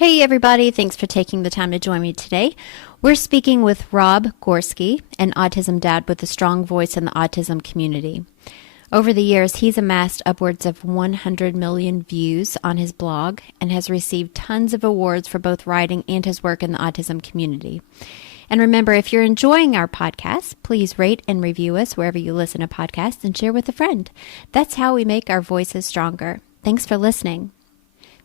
Hey everybody, thanks for taking the time to join me today. We're speaking with Rob Gorski, an autism dad with a strong voice in the autism community. Over the years, he's amassed upwards of 100 million views on his blog and has received tons of awards for both writing and his work in the autism community. And remember, if you're enjoying our podcast, please rate and review us wherever you listen to podcasts and share with a friend. That's how we make our voices stronger. Thanks for listening.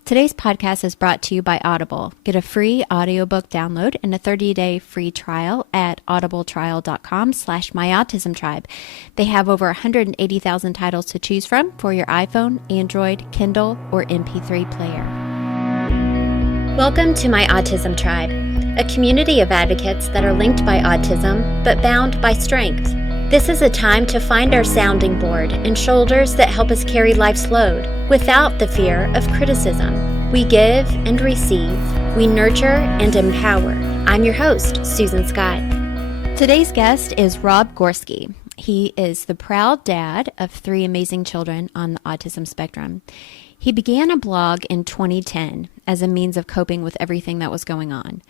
Today's podcast is brought to you by Audible. Get a free audiobook download and a 30-day free trial at audibletrial.com/myautismtribe. They have over 180,000 titles to choose from for your iPhone, Android, Kindle, or MP3 player. Welcome to My Autism Tribe, a community of advocates that are linked by autism but bound by strength. This is a time to find our sounding board and shoulders that help us carry life's load without the fear of criticism. We give and receive. We nurture and empower. I'm your host, Susan Scott. Today's guest is Rob Gorski. He is the proud dad of 3 amazing children on the autism spectrum. He began a blog in 2010 as a means of coping with everything that was going on.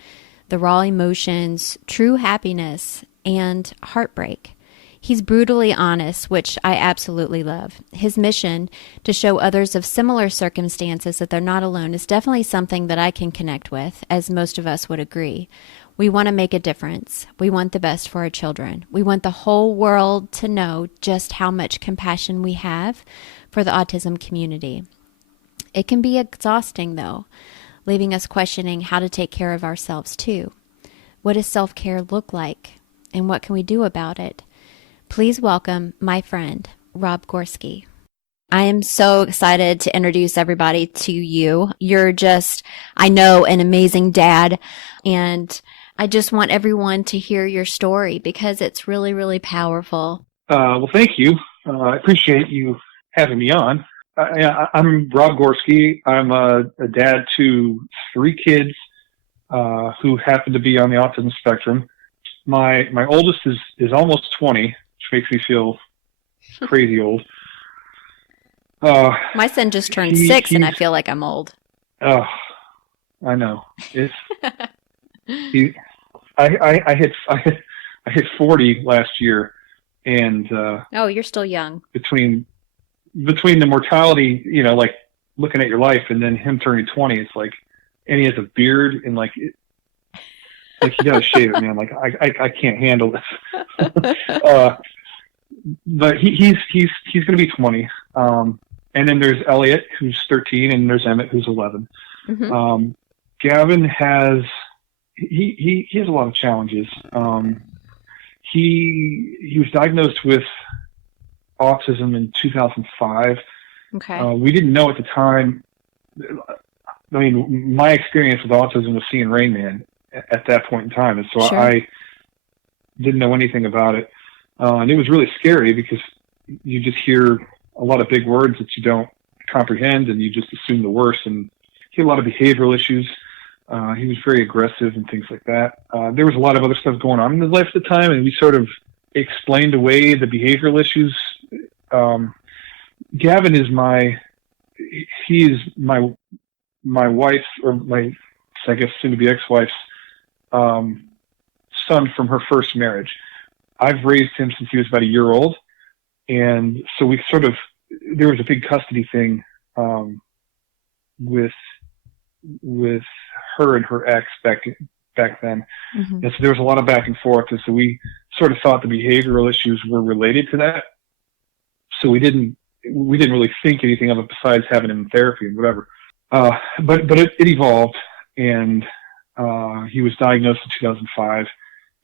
The raw emotions, true happiness, and heartbreak. He's brutally honest, which I absolutely love. His mission to show others of similar circumstances that they're not alone is definitely something that I can connect with, as most of us would agree. We want to make a difference. We want the best for our children. We want the whole world to know just how much compassion we have for the autism community. It can be exhausting, though, leaving us questioning how to take care of ourselves, too. What does self-care look like, and what can we do about it? Please welcome my friend, Rob Gorski. I am so excited to introduce everybody to you. You're just, I know, an amazing dad, and I just want everyone to hear your story because it's really, really powerful. Well, thank you. I appreciate you having me on. I'm Rob Gorski. I'm a dad to 3 kids who happen to be on the autism spectrum. My oldest is almost 20, which makes me feel crazy old. My son just turned 6, and I feel like I'm old. Oh, I know. I hit 40 last year, and oh, you're still young. Between the mortality, like looking at your life, and then him turning 20, it's like, and he has a beard, and like you gotta shave it, man. Like I can't handle this. But he's gonna be 20. And then there's Elliot, who's 13, and there's Emmett, who's 11. Mm-hmm. Gavin has he has a lot of challenges. He was diagnosed with autism in 2005. Okay. We didn't know at the time. I mean, my experience with autism was seeing Rain Man at that point in time, and so sure. I didn't know anything about it. And it was really scary because you just hear a lot of big words that you don't comprehend, and you just assume the worst. And he had a lot of behavioral issues. He was very aggressive and things like that. There was a lot of other stuff going on in his life at the time, and we sort of explained away the behavioral issues. Gavin is my wife's, or my, I guess, soon-to-be ex-wife's son from her first marriage. I've raised him since he was about a year old, and so we there was a big custody thing with her and her ex back then. Mm-hmm. And so there was a lot of back and forth, and so we sort of thought the behavioral issues were related to that. So we didn't really think anything of it besides having him in therapy and whatever. But it evolved, and he was diagnosed in 2005.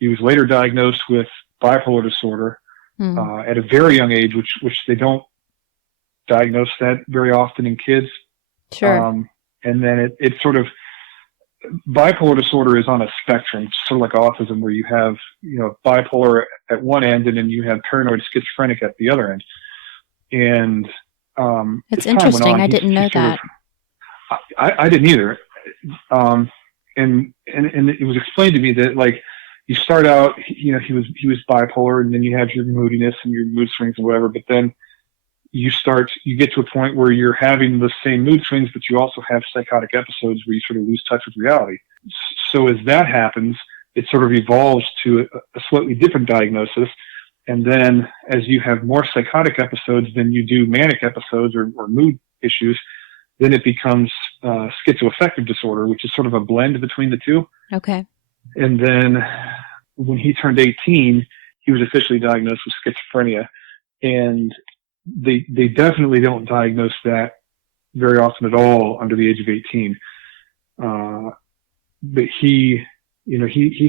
He was later diagnosed with bipolar disorder at a very young age, which they don't diagnose that very often in kids. Sure. And then it sort of, bipolar disorder is on a spectrum, sort of like autism, where you have bipolar at one end, and then you have paranoid schizophrenic at the other end. And it's interesting. I didn't know that. I didn't either. And it was explained to me that, like, you start out, he was bipolar, and then you have your moodiness and your mood swings and whatever, but then you get to a point where you're having the same mood swings, but you also have psychotic episodes where you sort of lose touch with reality. So as that happens, it sort of evolves to a slightly different diagnosis. And then as you have more psychotic episodes than you do manic episodes or mood issues, then it becomes schizoaffective disorder, which is sort of a blend between the two. Okay. And then when he turned 18, he was officially diagnosed with schizophrenia. And they definitely don't diagnose that very often at all under the age of 18. But he's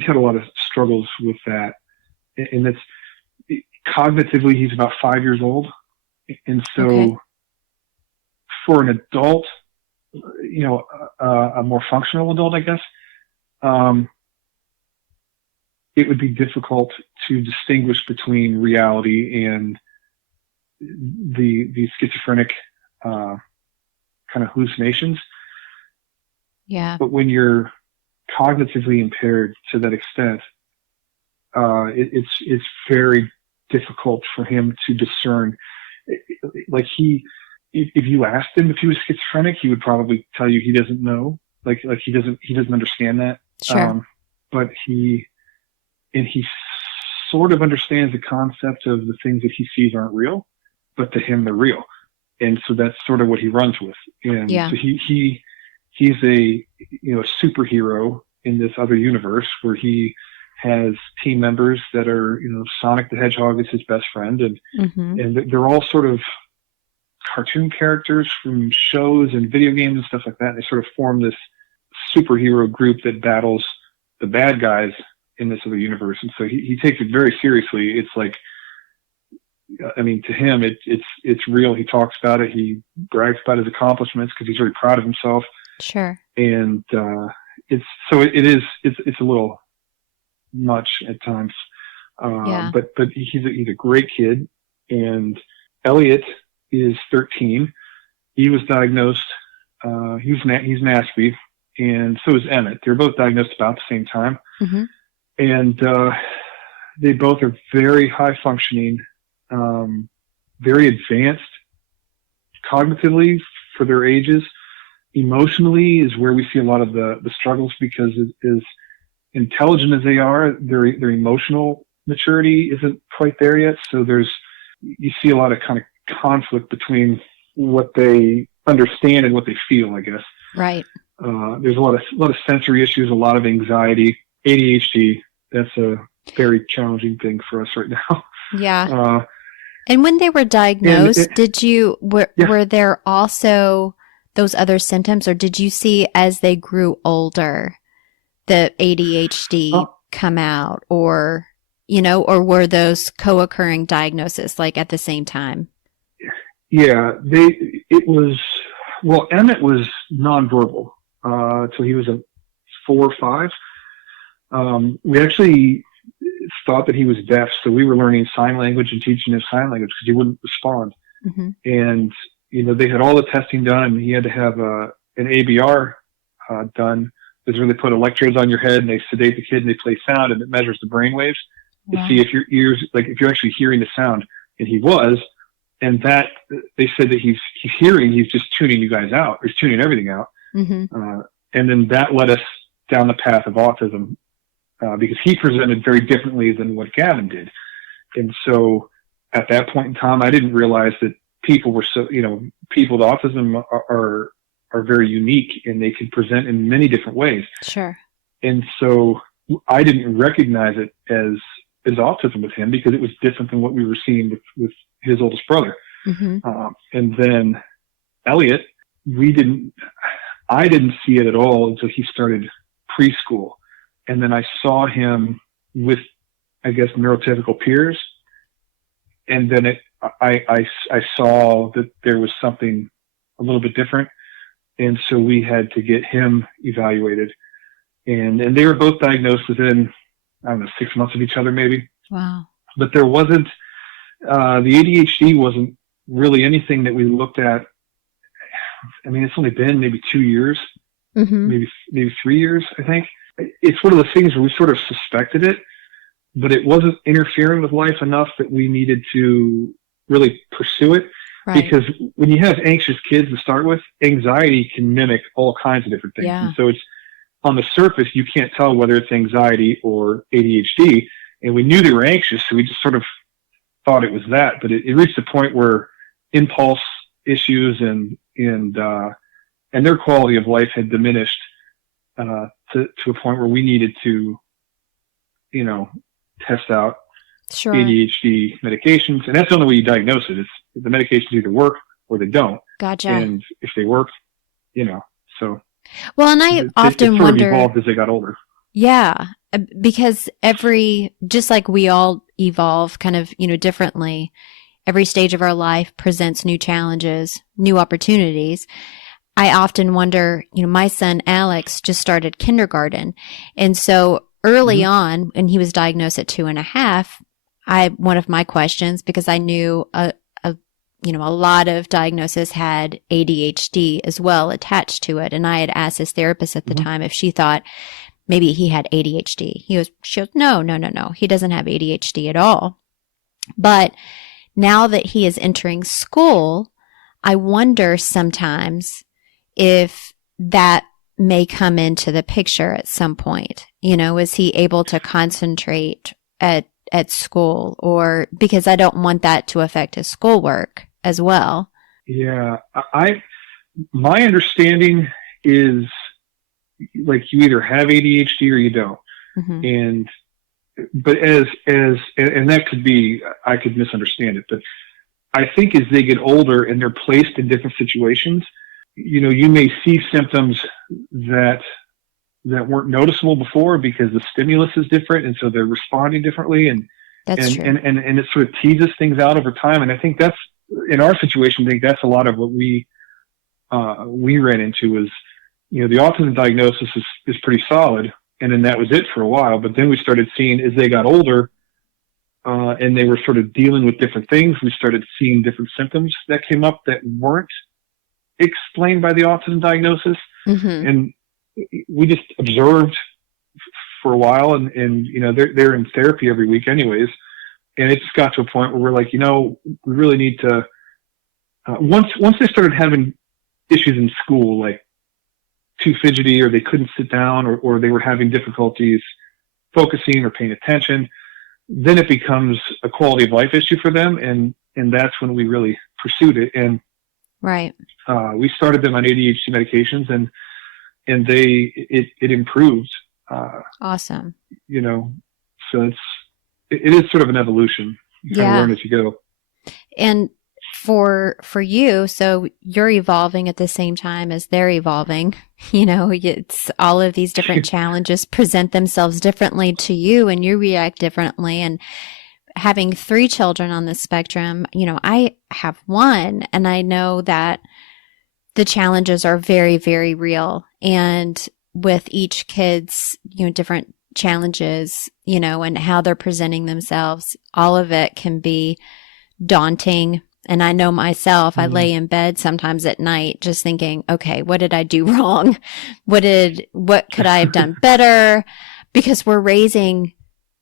had a lot of struggles with that. And that's cognitively, he's about 5 years old. And so for an adult, a more functional adult, I guess, it would be difficult to distinguish between reality and the schizophrenic kind of hallucinations. Yeah. But when you're cognitively impaired to that extent, it's very difficult for him to discern. Like if you asked him if he was schizophrenic, he would probably tell you he doesn't know. Like he doesn't understand that. Sure. But he sort of understands the concept of the things that he sees aren't real, but to him they're real. And so that's sort of what he runs with. And so he's a superhero in this other universe where he has team members that are, Sonic the Hedgehog is his best friend, and and they're all sort of cartoon characters from shows and video games and stuff like that. And they sort of form this superhero group that battles the bad guys in this other universe. And so he takes it very seriously. It's like, I mean, to him, it's real. He talks about it. He brags about his accomplishments because he's very proud of himself. Sure. And it's a little much at times. But he's a great kid. And Elliot is 13. He was diagnosed. He's NASB, and so is Emmett. They're both diagnosed about the same time. Mm-hmm. And they both are very high functioning, very advanced cognitively for their ages. Emotionally is where we see a lot of the struggles, because as intelligent as they are, their emotional maturity isn't quite there yet. So you see a lot of kind of conflict between what they understand and what they feel, I guess. Right. There's a lot of sensory issues, a lot of anxiety, ADHD. That's a very challenging thing for us right now. Yeah. And when they were diagnosed, were there also those other symptoms, or did you see as they grew older the ADHD come out, or were those co-occurring diagnoses like at the same time? Yeah, Emmett was nonverbal till he was 4 or 5. We actually thought that he was deaf, so we were learning sign language and teaching him sign language because he wouldn't respond. Mm-hmm. And they had all the testing done, and he had to have an ABR done. That's where they put electrodes on your head and they sedate the kid and they play sound, and it measures the brain waves to see if your ears, like if you're actually hearing the sound. And he was, and that they said that he's hearing, he's just tuning you guys out, or he's tuning everything out. Mm-hmm. And then that led us down the path of autism, because he presented very differently than what Gavin did. And so at that point in time, I didn't realize that people were people with autism are very unique, and they can present in many different ways. Sure. And so I didn't recognize it as autism with him because it was different than what we were seeing with his oldest brother. Mm-hmm. And then Elliot, I didn't see it at all until he started preschool. And then I saw him with, I guess, neurotypical peers. And then I saw that there was something a little bit different. And so we had to get him evaluated. And they were both diagnosed within, 6 months of each other, maybe. Wow. But there wasn't, the ADHD wasn't really anything that we looked at. I mean, it's only been maybe 2 years, mm-hmm. maybe 3 years, I think. It's one of those things where we sort of suspected it, but it wasn't interfering with life enough that we needed to really pursue it. Right. Because when you have anxious kids to start with, anxiety can mimic all kinds of different things. Yeah. And so it's on the surface, you can't tell whether it's anxiety or ADHD. And we knew they were anxious, so we just sort of thought it was that. But it reached a point where impulse issues and their quality of life had diminished to a point where we needed to, test out Sure. ADHD medications. And that's the only way you diagnose it. It's the medications either work or they don't. Gotcha. And if they worked, so. Well, and I often wonder, of evolved as they got older. Yeah, because just like we all evolve kind of, differently, every stage of our life presents new challenges, new opportunities. I often wonder, my son Alex just started kindergarten. And so early on, when he was diagnosed at 2.5, one of my questions, because I knew a lot of diagnoses had ADHD as well attached to it. And I had asked his therapist at the time if she thought maybe he had ADHD. She goes, no, he doesn't have ADHD at all. But now that he is entering school, I wonder sometimes if that may come into the picture at some point. Is he able to concentrate at school, or because I don't want that to affect his schoolwork as well. Yeah. My understanding is like you either have ADHD or you don't. But and that could be, I could misunderstand it, but I think as they get older and they're placed in different situations, you may see symptoms that weren't noticeable before because the stimulus is different. And so they're responding differently. And true. And it sort of teases things out over time. And I think that's, in our situation, I think that's a lot of what we ran into was, the autism diagnosis is pretty solid. And then that was it for a while. But then we started seeing as they got older, and they were sort of dealing with different things, we started seeing different symptoms that came up that weren't explained by the autism diagnosis. And we just observed for a while, and they're in therapy every week anyways. And it just got to a point where we're like, we really need to, once they started having issues in school, like too fidgety, or they couldn't sit down, or they were having difficulties focusing or paying attention, then it becomes a quality of life issue for them. And that's when we really pursued it. And right. We started them on ADHD medications, and it improved. Awesome. So it is sort of an evolution. You kind of learn as you go. And for you, so you're evolving at the same time as they're evolving. It's all of these different challenges present themselves differently to you, and you react differently. And having 3 children on the spectrum, I have one, and I know that the challenges are very, very real. And with each kid's, different challenges, and how they're presenting themselves, all of it can be daunting. And I know myself, I lay in bed sometimes at night just thinking, okay, what did I do wrong? What could I have done better? Because we're raising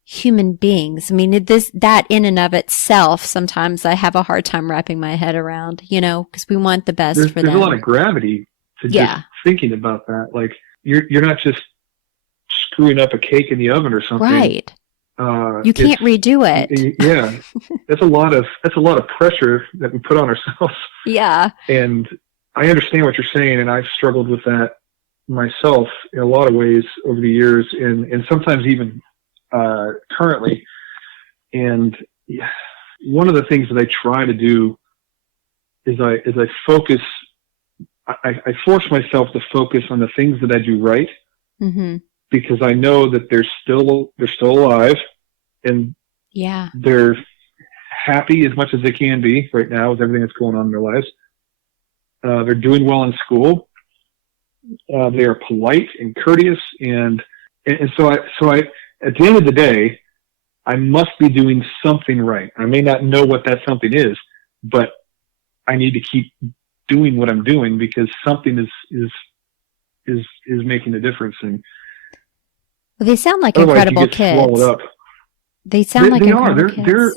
human beings. I mean, that in and of itself, sometimes I have a hard time wrapping my head around, because we want the best for them. There's a lot of gravity to just thinking about that. Like you're not just screwing up a cake in the oven or something. Right. You can't redo it. Yeah. That's a lot of pressure that we put on ourselves. Yeah. And I understand what you're saying. And I've struggled with that myself in a lot of ways over the years, and sometimes even currently. And one of the things that I try to do is I focus, I force myself to focus on the things that I do right. Because I know that they're still alive, and they're happy as much as they can be right now with everything that's going on in their lives. They're doing well in school. They are polite and courteous, and so I at the end of the day, I must be doing something right. I may not know what that something is, but I need to keep doing what I'm doing because something is making a difference. And well, they sound like incredible kids. They sound like incredible kids. They're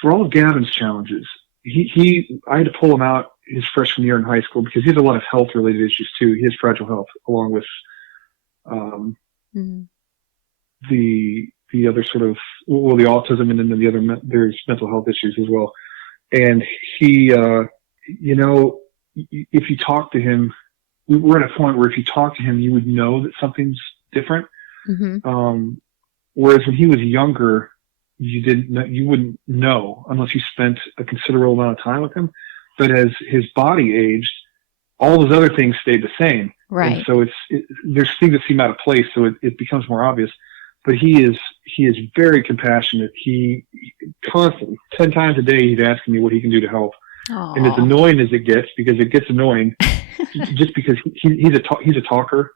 for all of Gavin's challenges, I had to pull him out his freshman year in high school because he has a lot of health related issues too. He has fragile health along with the other sort of, well, the autism, and then the other, there's mental health issues as well. And he, if you talk to him, we're at a point where if you talk to him, you would know that something's different. Whereas when he was younger, you wouldn't know unless you spent a considerable amount of time with him. But as his body aged, all those other things stayed the same. Right. And so there's things that seem out of place, so it becomes more obvious. But he is very compassionate. He constantly, 10 times a day, he's asking me what he can do to help. Aww. And as annoying as it gets, because it gets annoying, just because he's a talker.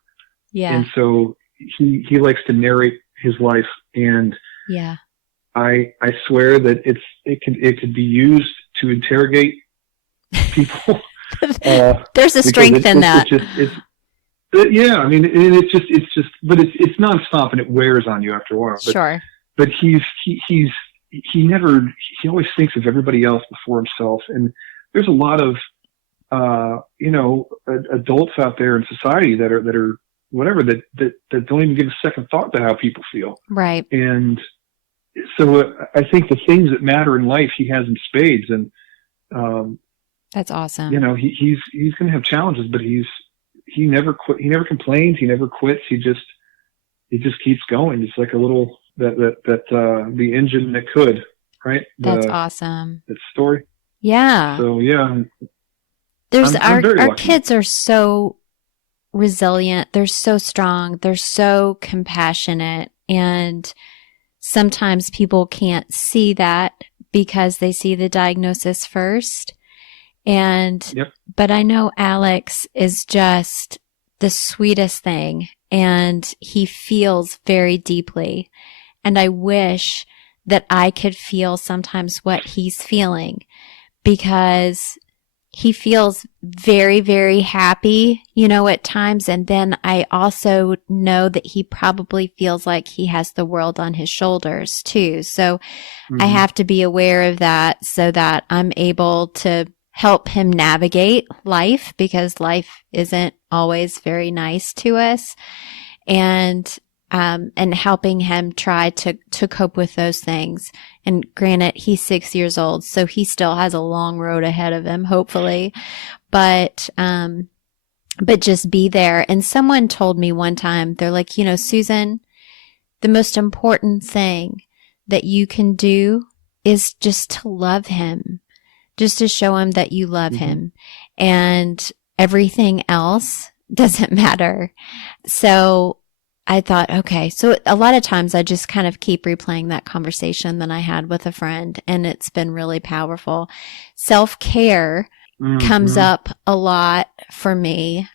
Yeah. And so he likes to narrate his life, and yeah, I swear that it could be used to interrogate people. There's a strength in that. Yeah, I mean, it's just, but it's nonstop and it wears on you after a while. Sure. But he always thinks of everybody else before himself. And there's a lot of, adults out there in society that are whatever, that don't even give a second thought to how people feel. Right. And so I think the things that matter in life, he has in spades. And, that's awesome. He's going to have challenges, but he never quit. He never complains. He never quits. He just keeps going. It's like a little, the engine that could, right? That's awesome. That story. Yeah. So yeah. Our kids are so resilient. They're so strong. They're so compassionate. And sometimes people can't see that because they see the diagnosis first. But I know Alex is just the sweetest thing, and he feels very deeply. And I wish that I could feel sometimes what he's feeling, because he feels very, very happy, at times. And then I also know that he probably feels like he has the world on his shoulders too. So I have to be aware of that so that I'm able to help him navigate life, because life isn't always very nice to us, and helping him try to cope with those things. And granted, he's 6 years old, so he still has a long road ahead of him, hopefully, but just be there. And someone told me one time, they're like, Susan, the most important thing that you can do is just to love him. Just to show him that you love him, and everything else doesn't matter. So I thought, okay, so a lot of times I just kind of keep replaying that conversation that I had with a friend, and it's been really powerful. Self-care comes up a lot for me,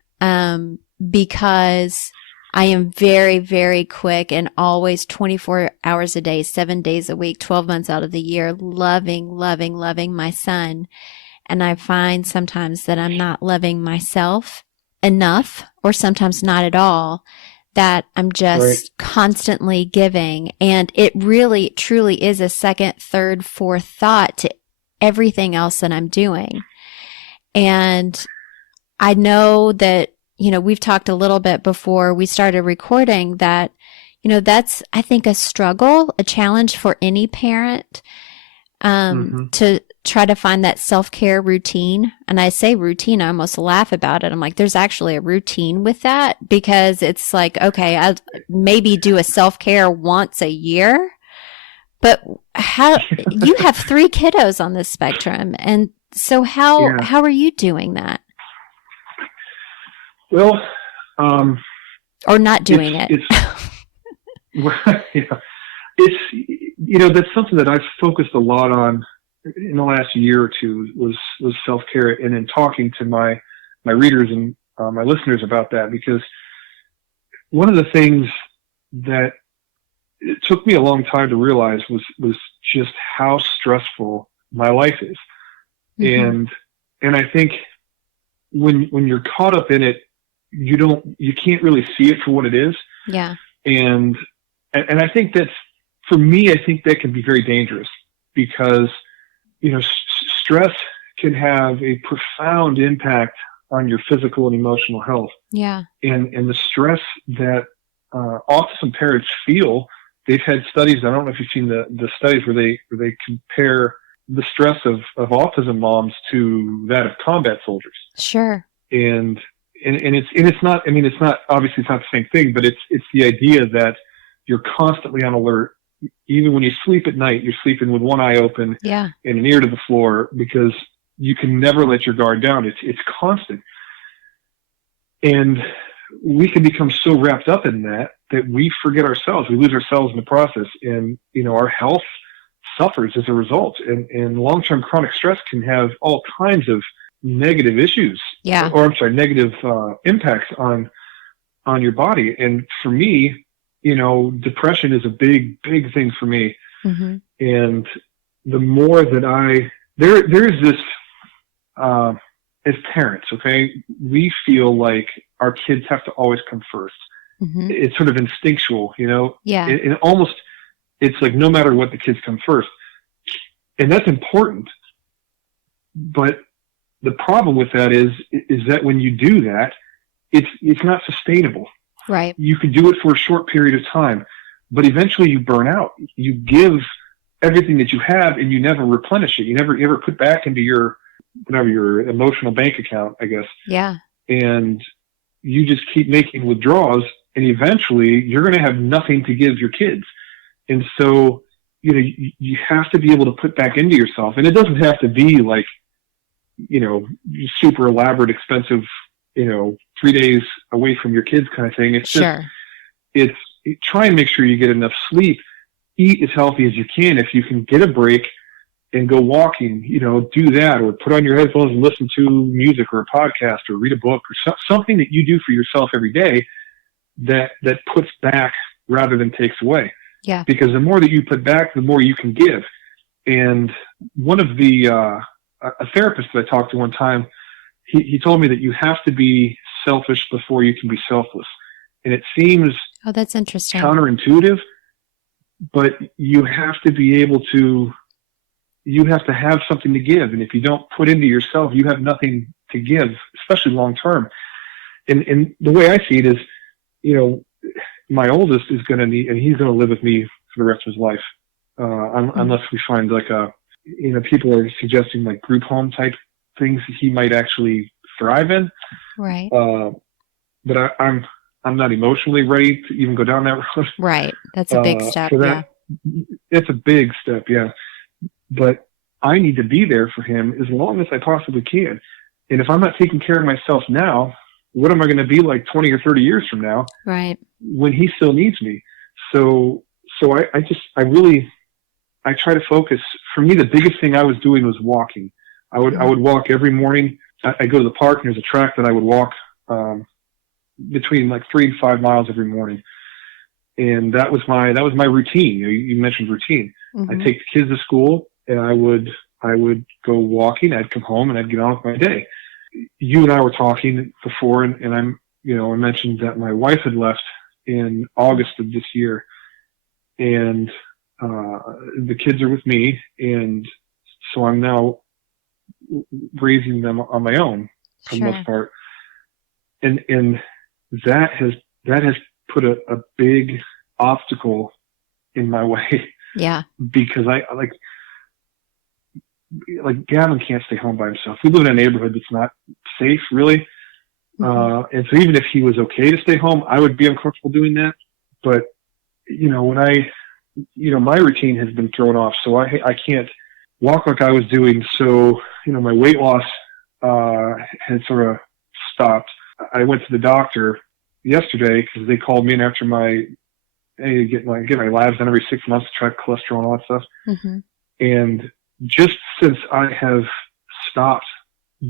because I am very, very quick and always 24 hours a day, 7 days a week, 12 months out of the year, loving my son. And I find sometimes that I'm not loving myself enough, or sometimes not at all, that I'm just constantly giving. And it really, truly is a second, third, fourth thought to everything else that I'm doing. And I know that, we've talked a little bit before we started recording that, that's, I think, a struggle, a challenge for any parent, to try to find that self-care routine. And I say routine, I almost laugh about it. I'm like, there's actually a routine with that, because it's like, okay, I'll maybe do a self-care once a year, but how you have 3 kiddos on this spectrum. And so how are you doing that? Well, or not doing it. That's something that I've focused a lot on in the last year or two, was self-care, and in talking to my readers and my listeners about that, because one of the things that it took me a long time to realize was just how stressful my life is. And I think when you're caught up in it, you can't really see it for what it is. Yeah. And I think that's, for me, I think that can be very dangerous, because stress can have a profound impact on your physical and emotional health. Yeah. And the stress that autism parents feel, they've had studies. I don't know if you've seen the studies where they compare the stress of autism moms to that of combat soldiers. Sure. And it's not, I mean, it's not, obviously it's not the same thing, but it's the idea that you're constantly on alert. Even when you sleep at night, you're sleeping with one eye open and an ear to the floor, because you can never let your guard down. It's constant. And we can become so wrapped up in that we forget ourselves. We lose ourselves in the process, and, our health suffers as a result. And long-term chronic stress can have all kinds of negative issues, negative impacts on your body. And for me, depression is a big thing for me. Mm-hmm. And the more that there's this, as parents, okay, we feel like our kids have to always come first. Mm-hmm. It's sort of instinctual, and almost, it's like no matter what, the kids come first. And that's important. But the problem with that is that when you do that, it's not sustainable. Right. You can do it for a short period of time, but eventually you burn out. You give everything that you have and you never replenish it. You never put back into your emotional bank account, I guess. Yeah. And you just keep making withdrawals, and eventually you're going to have nothing to give your kids. And so, you have to be able to put back into yourself. And it doesn't have to be like, super elaborate, expensive, 3 days away from your kids kind of thing. It's just, it's try and make sure you get enough sleep, eat as healthy as you can. If you can get a break and go walking, do that, or put on your headphones and listen to music or a podcast or read a book, or something that you do for yourself every day that puts back rather than takes away. Yeah. Because the more that you put back, the more you can give. And one of the, a therapist that I talked to one time, he told me that you have to be selfish before you can be selfless. And it seems that's interesting, counterintuitive, but you have to be able to, you have to have something to give. And if you don't put into yourself, you have nothing to give, especially long term. And the way I see it is, my oldest is going to need, and he's going to live with me for the rest of his life, unless we find like people are suggesting like group home type things he might actually thrive in. Right. But I'm not emotionally ready to even go down that road. Right. That's a big step. It's a big step. Yeah. But I need to be there for him as long as I possibly can. And if I'm not taking care of myself now, what am I going to be like 20 or 30 years from now? Right. When he still needs me. So I try to focus. For me, the biggest thing I was doing was walking. I would walk every morning. I go to the park, and there's a track that I would walk between like 3 and 5 miles every morning. And that was my routine. You mentioned routine. Mm-hmm. I'd take the kids to school, and I would go walking. I'd come home, and I'd get on with my day. You and I were talking before, and I mentioned that my wife had left in August of this year, and the kids are with me, and so I'm now raising them on my own for the most part, and that has put a big obstacle in my way. Yeah, because I like Gavin can't stay home by himself. We live in a neighborhood that's not safe, really. Mm-hmm. And so even if he was okay to stay home, I would be uncomfortable doing that. But, when my routine has been thrown off, so I can't walk like I was doing. So, my weight loss had sort of stopped. I went to the doctor yesterday because they called me in after get my labs done every 6 months to track cholesterol and all that stuff. Mm-hmm. And just since I have stopped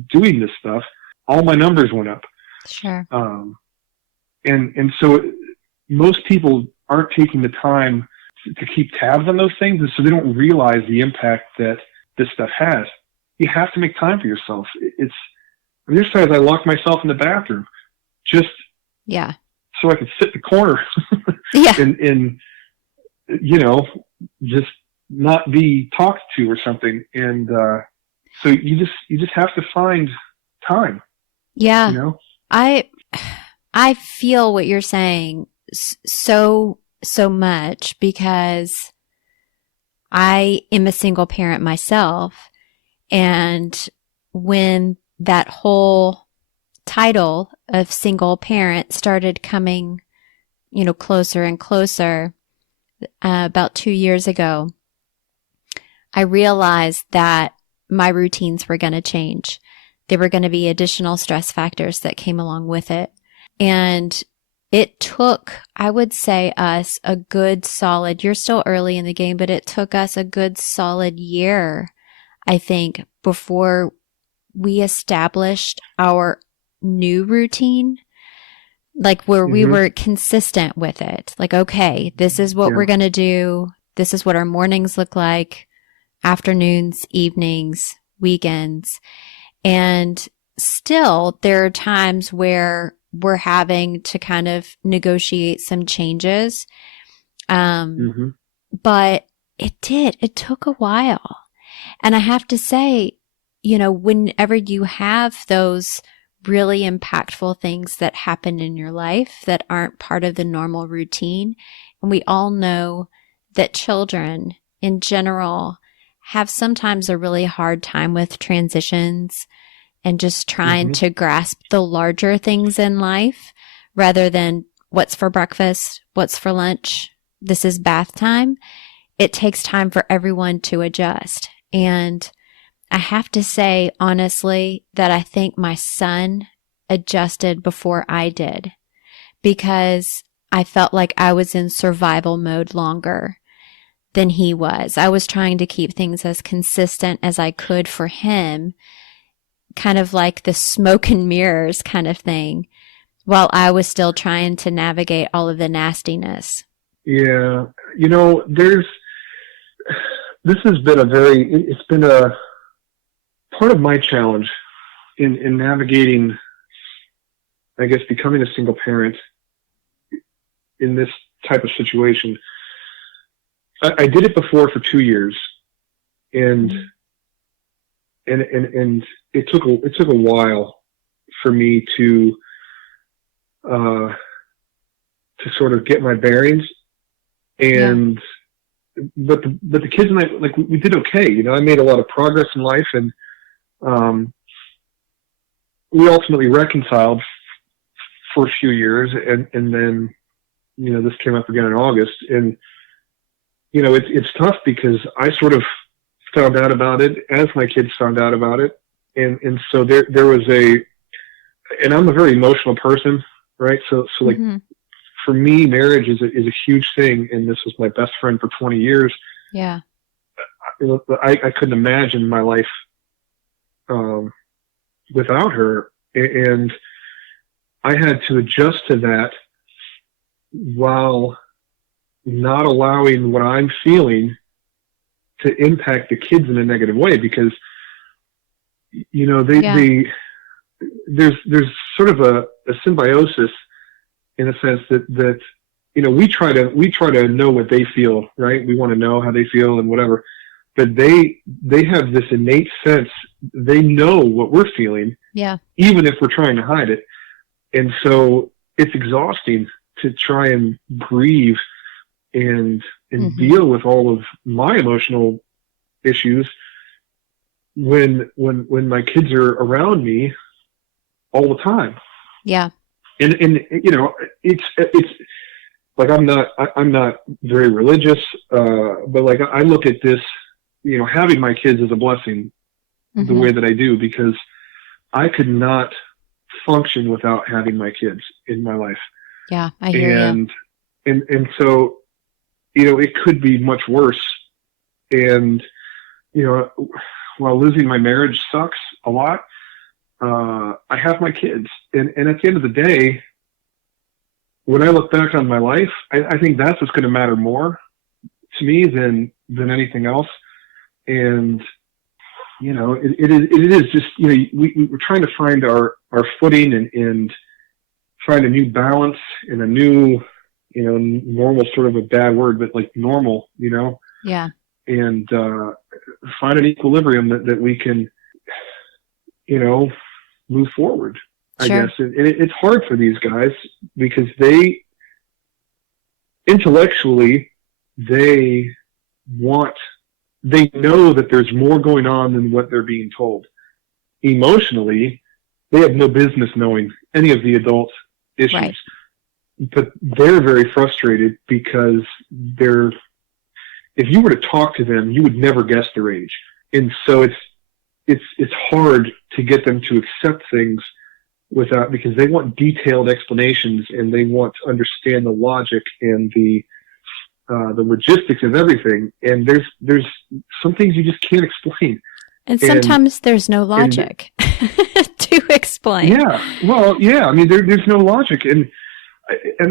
doing this stuff, all my numbers went up. Sure. And so most people aren't taking the time to keep tabs on those things, and so they don't realize the impact that this stuff has. You have to make time for yourself. There's times I lock myself in the bathroom just so I can sit in the corner yeah. and just not be talked to or something. And, so you just have to find time, Yeah. you know? I feel what you're saying so much, because I am a single parent myself. And when that whole title of single parent started coming, closer and closer, about 2 years ago, I realized that my routines were going to change. There were going to be additional stress factors that came along with it. And it took, I would say, us a good solid, you're still early in the game, but it took us a good solid year, I think, before we established our new routine, like where we were consistent with it. Like, okay, this is what we're going to do. This is what our mornings look like, afternoons, evenings, weekends. And still, there are times where we're having to kind of negotiate some changes. But it took a while. And I have to say, whenever you have those really impactful things that happen in your life that aren't part of the normal routine, and we all know that children in general have sometimes a really hard time with transitions and just trying to grasp the larger things in life rather than what's for breakfast, what's for lunch, this is bath time. It takes time for everyone to adjust. And I have to say, honestly, that I think my son adjusted before I did, because I felt like I was in survival mode longer than he was. I was trying to keep things as consistent as I could for him, kind of like the smoke and mirrors kind of thing, while I was still trying to navigate all of the nastiness. Yeah. This has been it's been a part of my challenge in navigating, I guess, becoming a single parent in this type of situation. I did it before for 2 years, and it took a while for me to sort of get my bearings. And but the kids and I, like, we did okay. I made a lot of progress in life, and we ultimately reconciled for a few years, and then this came up again in August, and it's tough because I sort of found out about it as my kids found out about it, and so there was and I'm a very emotional person, right? So like, for me, marriage is a huge thing, and this was my best friend for 20 years. Yeah. I couldn't imagine my life without her, and I had to adjust to that while not allowing what I'm feeling to impact the kids in a negative way, because there's sort of a symbiosis, in a sense that we try to know what they feel, right? We want to know how they feel and whatever, but they have this innate sense. They know what we're feeling, even if we're trying to hide it. And so it's exhausting to try and grieve and deal with all of my emotional issues when my kids are around me all the time. Yeah. And it's like, I'm not very religious, but like, I look at this, having my kids as a blessing, the way that I do, because I could not function without having my kids in my life. Yeah, I hear you. And so, it could be much worse. And, while losing my marriage sucks a lot, I have my kids. And at the end of the day, when I look back on my life, I think that's what's going to matter more to me than anything else. And, it is just, we're trying to find our footing and find a new balance and a new, normal, sort of a bad word, but like normal, Yeah. and find an equilibrium that we can, move forward, I guess. And it's hard for these guys because they intellectually, they know that there's more going on than what they're being told. Emotionally, they have no business knowing any of the adult issues. Right. But they're very frustrated because if you were to talk to them, you would never guess their age. And so it's hard to get them to accept things because they want detailed explanations and they want to understand the logic and the logistics of everything. And there's some things you just can't explain. And sometimes there's no logic to explain. Yeah. Well, yeah. I mean, there's no logic. And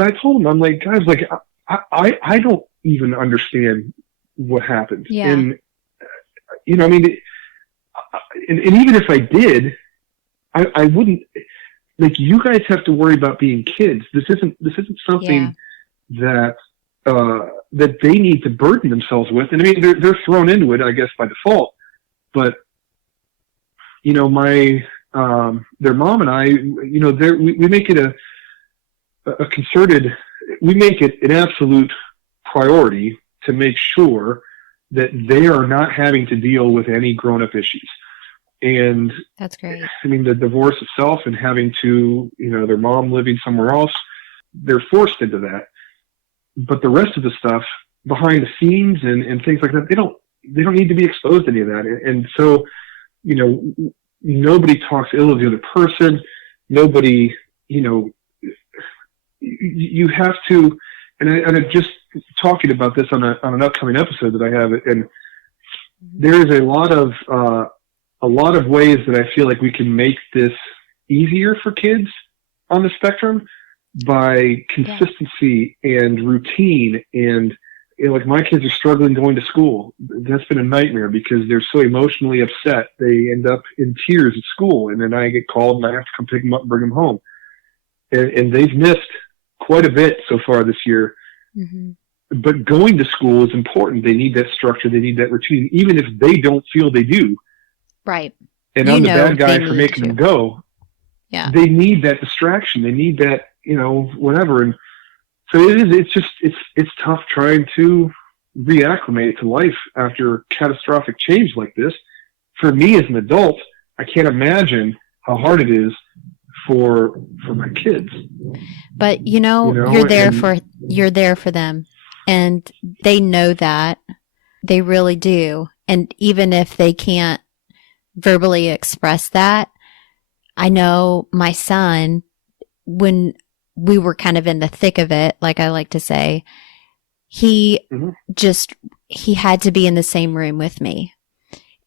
I told them, I'm like, guys, like, I don't even understand what happened. Yeah. And, I mean, and even if I did, I wouldn't, like, you guys have to worry about being kids. This isn't something that they need to burden themselves with. And I mean, they're thrown into it, I guess, by default. But, their mom and I, we make it a concerted, we make it an absolute priority to make sure that they are not having to deal with any grown-up issues. And that's great. I mean, the divorce itself and having to, their mom living somewhere else, they're forced into that. But the rest of the stuff behind the scenes and things like that, they don't need to be exposed to any of that. And so, nobody talks ill of the other person. Nobody, you have to, and I'm just talking about this on an upcoming episode that I have, and there is a lot of ways that I feel like we can make this easier for kids on the spectrum by consistency and routine. And like, my kids are struggling going to school. That's been a nightmare because they're so emotionally upset. They end up in tears at school, and then I get called and I have to come pick them up and bring them home. And they've missed quite a bit so far this year. Mm-hmm. But going to school is important. They need that structure. They need that routine, even if they don't feel they do. Right. And I'm the bad guy for making them go. Yeah. They need that distraction. They need that, whatever. And so it's tough trying to reacclimate to life after catastrophic change like this. For me as an adult, I can't imagine how hard it is for my kids. But you're there for them, and they know that. They really do. And even if they can't verbally express that, I know my son, when we were kind of in the thick of it, like I like to say, he had to be in the same room with me.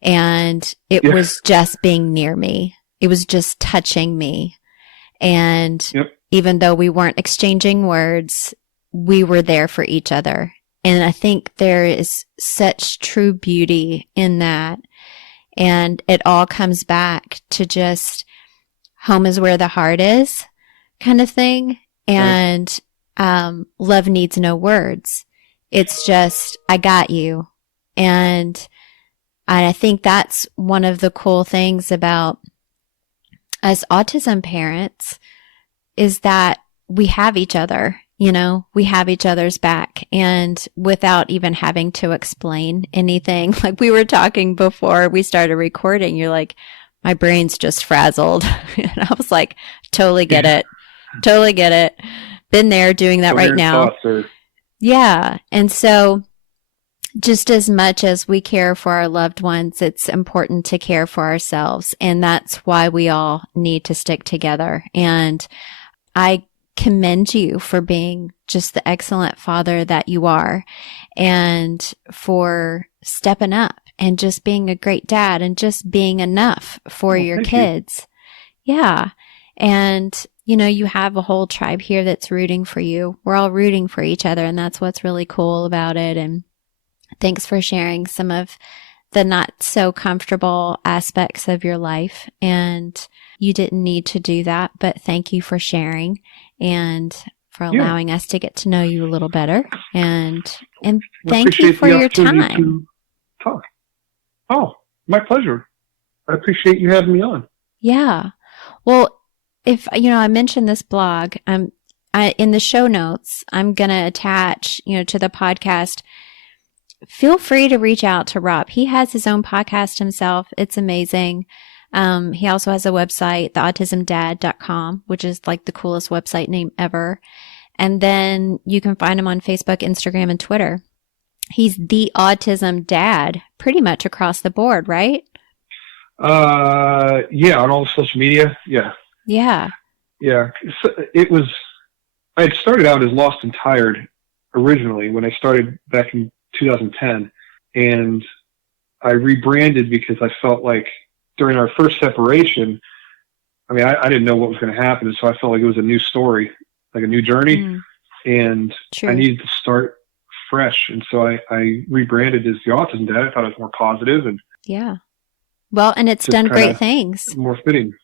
And it was just being near me. It was just touching me. And even though we weren't exchanging words, we were there for each other. And I think there is such true beauty in that. And it all comes back to just home is where the heart is kind of thing. And love needs no words. It's just, I got you. And I think that's one of the cool things about us autism parents is that we have each other, we have each other's back, and without even having to explain anything. Like we were talking before we started recording, you're like, my brain's just frazzled. And I was like, totally get it. Totally get it. Been there doing that right now. Yeah. And so just as much as we care for our loved ones, it's important to care for ourselves. And that's why we all need to stick together. And I commend you for being just the excellent father that you are, and for stepping up and just being a great dad and just being enough for your kids. Yeah. And, you have a whole tribe here that's rooting for you. We're all rooting for each other. And that's what's really cool about it. And thanks for sharing some of the not so comfortable aspects of your life. And you didn't need to do that, but thank you for sharing and for allowing us to get to know you a little better. And thank you for your time. talk. Oh, my pleasure. I appreciate you having me on. Yeah. Well, if, I mentioned this blog, in the show notes, I'm going to attach, to the podcast. Feel free to reach out to Rob. He has his own podcast himself. It's amazing. He also has a website, theautismdad.com, which is like the coolest website name ever. And then you can find him on Facebook, Instagram, and Twitter. He's the Autism Dad pretty much across the board, right? Yeah, on all the social media. Yeah. Yeah. Yeah. So I had started out as Lost and Tired originally when I started back in 2010, and I rebranded because I felt like during our first separation, I didn't know what was going to happen, and so I felt like it was a new story, like a new journey, and True. I needed to start fresh, and so I rebranded as the Autism Dad. I thought it was more positive, and yeah, well, and it's done great things. More fitting.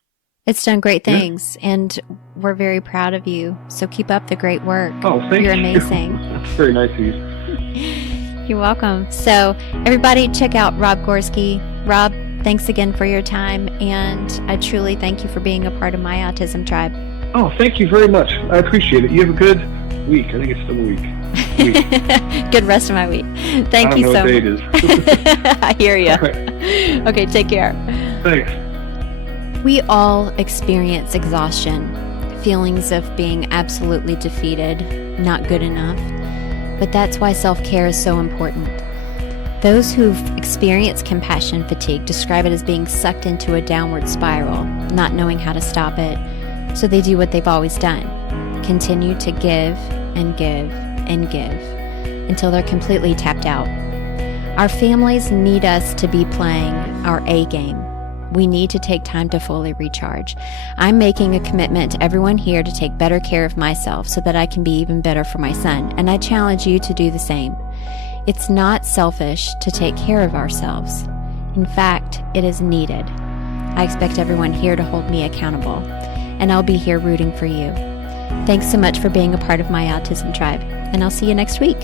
It's done great things, and we're very proud of you. So keep up the great work. Oh, thank you. You're amazing. That's very nice of you. You're welcome. So everybody check out Rob Gorski. Rob, thanks again for your time, and I truly thank you for being a part of my Autism Tribe. Oh, thank you very much. I appreciate it. You have a good week. I think it's still a week. Good rest of my week. Thank you so much. I don't know what day it is. I hear you. Right. Okay, take care. Thanks. We all experience exhaustion, feelings of being absolutely defeated, not good enough. But that's why self-care is so important. Those who've experienced compassion fatigue describe it as being sucked into a downward spiral, not knowing how to stop it. So they do what they've always done. Continue to give and give and give until they're completely tapped out. Our families need us to be playing our A game. We need to take time to fully recharge. I'm making a commitment to everyone here to take better care of myself so that I can be even better for my son, and I challenge you to do the same. It's not selfish to take care of ourselves. In fact, it is needed. I expect everyone here to hold me accountable, and I'll be here rooting for you. Thanks so much for being a part of my Autism Tribe, and I'll see you next week.